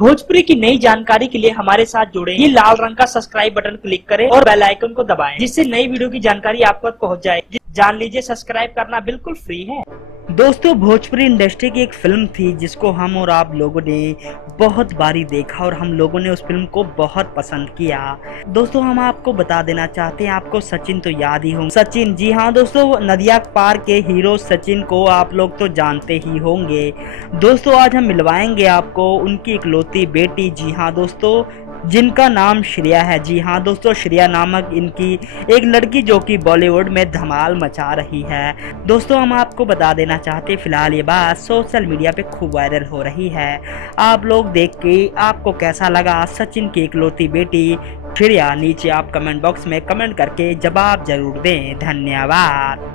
भोजपुरी की नई जानकारी के लिए हमारे साथ जुड़े। ये लाल रंग का सब्सक्राइब बटन क्लिक करें और बेल आइकन को दबाएं, जिससे नई वीडियो की जानकारी आप तक पहुंच जाए। जान लीजिए, सब्सक्राइब करना बिल्कुल फ्री है। दोस्तों, भोजपुरी इंडस्ट्री की एक फिल्म थी जिसको हम और आप लोगों ने बहुत बारी देखा और हम लोगों ने उस फिल्म को बहुत पसंद किया। दोस्तों, हम आपको बता देना चाहते हैं, आपको सचिन तो याद ही होंगे। सचिन, जी हाँ दोस्तों, नदिया पार के हीरो सचिन को आप लोग तो जानते ही होंगे। दोस्तों, आज हम मिलवाएंगे आपको उनकी इकलौती बेटी, जी हाँ दोस्तों, जिनका नाम श्रेया है। जी हाँ दोस्तों, श्रेया नामक इनकी एक लड़की जो कि बॉलीवुड में धमाल मचा रही है। दोस्तों, हम आपको बता देना चाहते हैं, फिलहाल ये बात सोशल मीडिया पे खूब वायरल हो रही है। आप लोग देख के आपको कैसा लगा सचिन की इकलौती बेटी श्रेया? नीचे आप कमेंट बॉक्स में कमेंट करके जवाब जरूर दें। धन्यवाद।